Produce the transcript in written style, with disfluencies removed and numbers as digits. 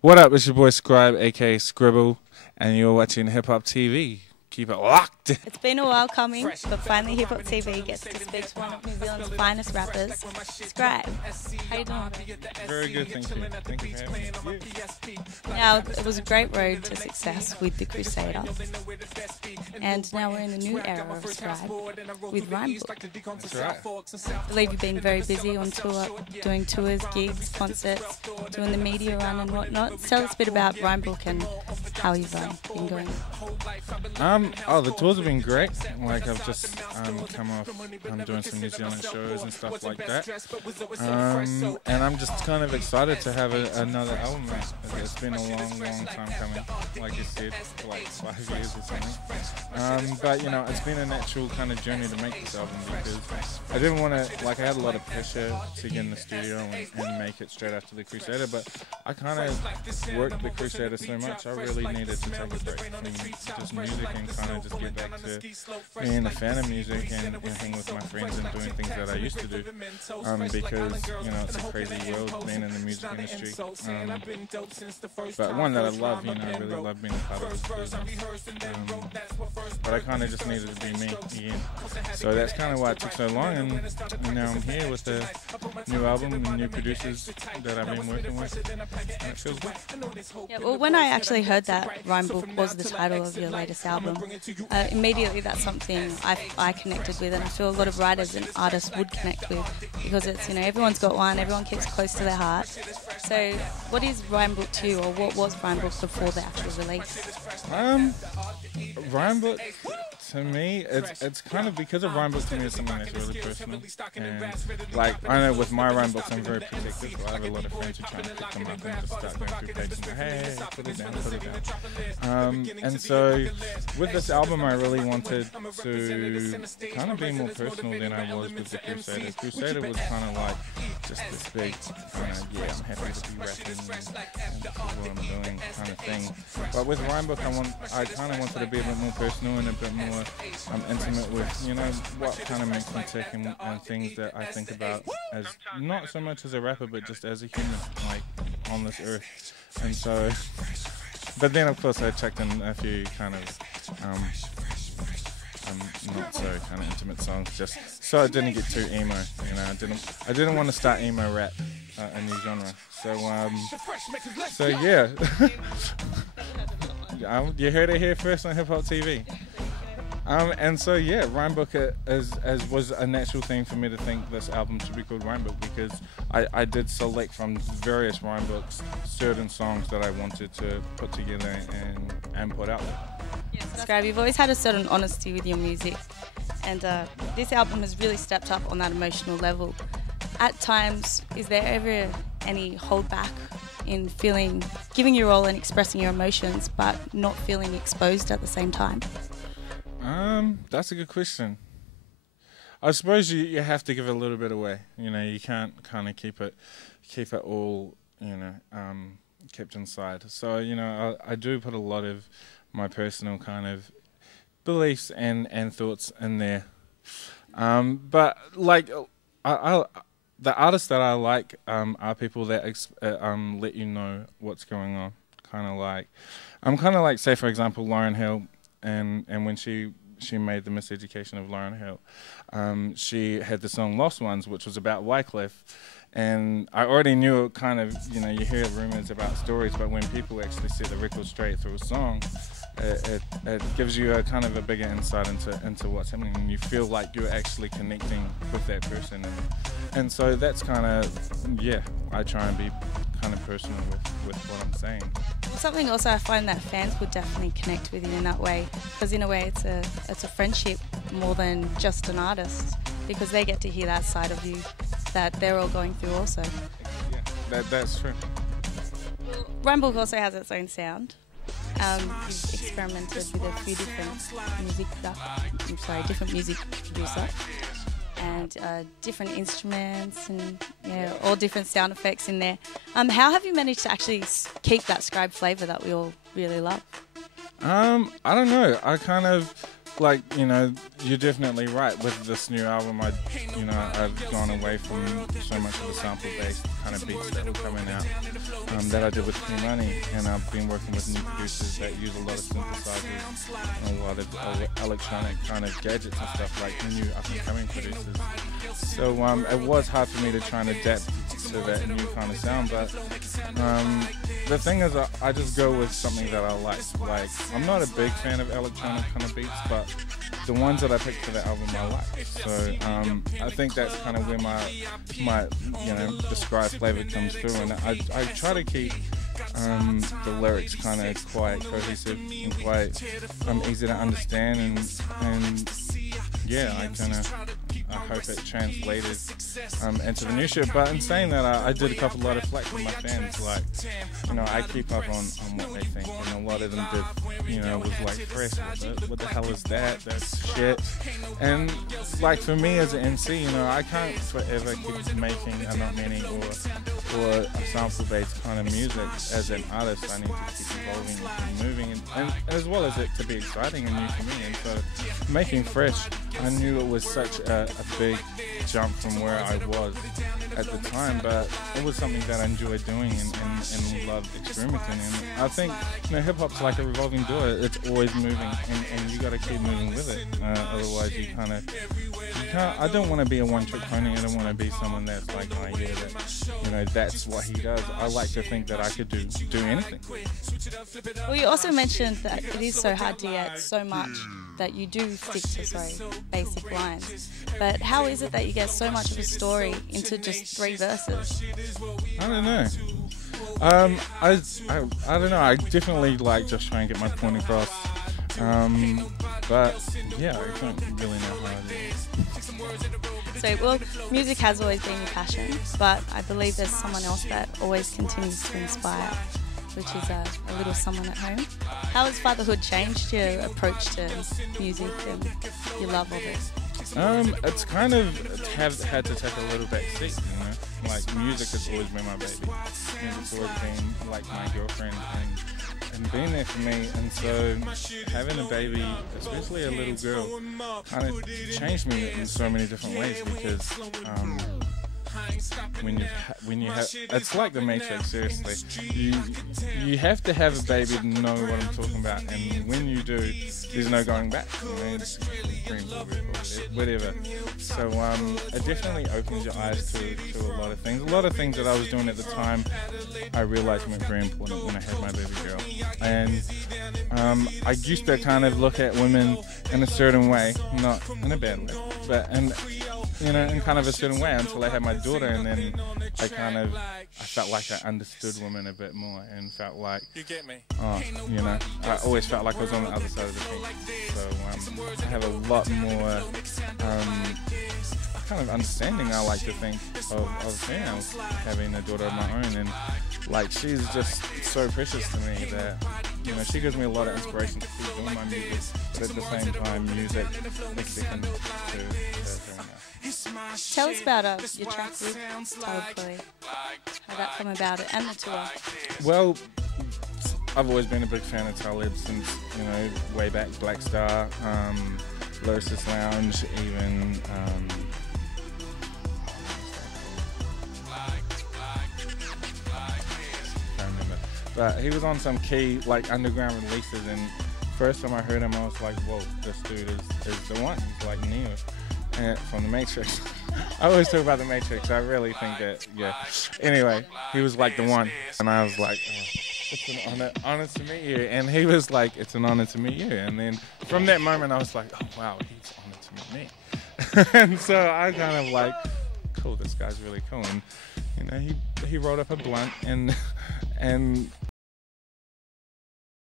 What up, it's your boy Scribe, aka Scribble, and you're watching Hip Hop TV. Keep it locked. It's been a while coming, but finally Hip Hop TV gets to speak to one of New Zealand's finest rappers, Scribe. How you doing? Very good, thank you. Thank you for having me. Now, it was a great road to success with The Crusader, and now we're in a new era of Scribe with Rhymebook. That's right. I believe you've been very busy on tour, doing tours, gigs, concerts, doing the media run and whatnot. Tell us a bit about Rhymebook and how you've been going. The tours have been great. Like, I've just come off, I'm doing some New Zealand shows and stuff like that. And I'm just kind of excited to have another album out. It's been a long time coming, like you said, for like 5 years or something. But, you know, it's been a natural kind of journey to make this album because I didn't want to, like, I had a lot of pressure to get in the studio and make it straight after The Crusader, but I kind of worked The Crusader so much, I really needed to take a break from just music and kind of just get back to being a fan of music and hang with my friends and doing things that I used to do. Because, you know, it's a crazy world being in the music industry. But one that I love, you know, I really love being a part of this business. But I kind of just needed to be me again. So that's kind of why it took so long, and now I'm here with the new album and new producers that I've been working with, and it feels good. Yeah, well, when I actually heard that Rhymebook was the title of your latest album, immediately that's something I connected with, and I feel a lot of writers and artists would connect with, because it's, you know, everyone's got one, everyone keeps close to their heart. So what is Rhymebook to you, or what was Rhymebook before the actual release? Rhymebook, to me, it's kind of, because of Rhymebook, to me, it's something that's really personal. And, like, I know with my Rhymebooks, I'm very protective. So I have a lot of friends who try to pick them up and just start going through pages and go, hey, put it down. And so, with this album, I really wanted to kind of be more personal than I was with The Crusader. Crusader was kind of like just this big kind of, yeah, I'm happy to be rapping and this is what I'm doing kind of thing. But with Rhymebook, I kind of wanted to be a bit more personal and a bit more intimate with, you know, what kind of makes me tick and things that I think about as, not so much as a rapper, but just as a human, like, on this earth. And so, but then of course I checked in a few kind of not so kind of intimate songs, just so I didn't get too emo. You know, I didn't want to start emo rap, a new genre. So yeah, you heard it here first on Hip Hop TV. And so yeah, Rhymebook was a natural thing for me to think this album should be called Rhymebook, because I did select from various Rhymebooks certain songs that I wanted to put together and put out there. Yes, Scribe, you've always had a certain honesty with your music, and this album has really stepped up on that emotional level. At times, is there ever any holdback in giving your all and expressing your emotions, but not feeling exposed at the same time? That's a good question. I suppose you have to give it a little bit away. You know, you can't kind of keep it all, you know, kept inside. So, you know, I do put a lot of my personal kind of beliefs and thoughts in there. But like, the artists that I like are people that let you know what's going on. Kind of like, say for example, Lauryn Hill, and when she made the Miseducation of Lauryn Hill, she had the song Lost Ones, which was about Wycliffe. And I already knew it kind of, you know, you hear rumors about stories, but when people actually set the record straight through a song, it gives you a kind of a bigger insight into what's happening, and you feel like you're actually connecting with that person. And so that's kind of, yeah, I try and be kind of personal with what I'm saying. Well, something also I find that fans would definitely connect with you in that way, because in a way it's a friendship more than just an artist, because they get to hear that side of you that they're all going through also. Yeah, that's true. Rhymebook also has its own sound. You've experimented with a few different music producers and different instruments and, you know, all different sound effects in there. How have you managed to actually keep that Scribe flavour that we all really love? I don't know. like, you know, you're definitely right. With this new album, I've gone away from so much of the sample-based kind of beats that were coming out that I did with P Money, and I've been working with new producers that use a lot of synthesizers and a lot of electronic kind of gadgets and stuff, like new up-and-coming producers. So it was hard for me to try and adapt to that new kind of sound, but the thing is, I just go with something that I like. Like, I'm not a big fan of electronic kind of beats, but the ones that I picked for the album I like. So I think that's kind of where my you know, the Scribe flavor comes through, and I try to keep the lyrics kind of quite cohesive and quite easy to understand, and yeah, I hope it translated into the new shit. But in saying that, I did a lot of flack from my fans. Like, you know, I keep up on what they think, and a lot of them did, you know, was like, F.R.E.S.H, what the hell is that? That's shit. And like, for me as an MC, you know, I can't forever keep making a not many or a sample-based kind of music. As an artist, I need to keep evolving and moving, and as well as it to be exciting and new for me. And so making F.R.E.S.H, I knew it was such a big jump from where I was at the time, but it was something that I enjoyed doing and loved experimenting. And I think, you know, hip-hop's like a revolving door. It's always moving, and you got to keep moving with it. Otherwise, you can't. I don't want to be a one-trick pony. I don't want to be someone that's like, oh yeah, that, you know, that's what he does. I like to think that I could do anything. Well, you also mentioned that it is so hard to get so much that you do stick to basic lines. But how is it that you get so much of a story into just 3 verses? I don't know. I don't know. I definitely like just try and get my point across. But yeah, I don't really know how it is. So, well, music has always been your passion, but I believe there's someone else that always continues to inspire, which is a little someone at home. How has fatherhood changed your approach to music and your love of it? It's kind of had to take a little back seat, you know. Like, music has always been my baby. Music's always been like my girlfriend and been there for me. And so having a baby, especially a little girl, kind of changed me in so many different ways, because when you have, it's like the Matrix, seriously. You have to have a baby to know what I'm talking about, and when you do, there's no going back. You know, it's whatever. So it definitely opens your eyes to a lot of things. A lot of things that I was doing at the time, I realized weren't very important when I had my baby girl. And I used to kind of look at women in a certain way, not in a bad way, but you know, in kind of a certain way, until I had my daughter, and then I felt like I understood women a bit more, and felt like, you know, I always felt like I was on the other side of the fence. So I have a lot more kind of understanding, I like to think, of females, having a daughter of my own, and like, she's just so precious to me that, you know, she gives me a lot of inspiration to keep doing my music, but at the same time, music is second to her now. Tell us about your track with Chloe, how that come about, and the tour. Well, I've always been a big fan of Khaled since, you know, way back, Black Star, Lyricist Lounge, even but he was on some key, like, underground releases, and first time I heard him, I was like, whoa, this dude is the one. He's like Neo from The Matrix. I always talk about The Matrix. I really think that, yeah. Anyway, he was like the one, and I was like, oh, it's an honor to meet you. And he was like, it's an honor to meet you. And then from that moment, I was like, oh, wow, he's honored to meet me. And so I kind of like, cool, this guy's really cool. And, you know, he rolled up a blunt, and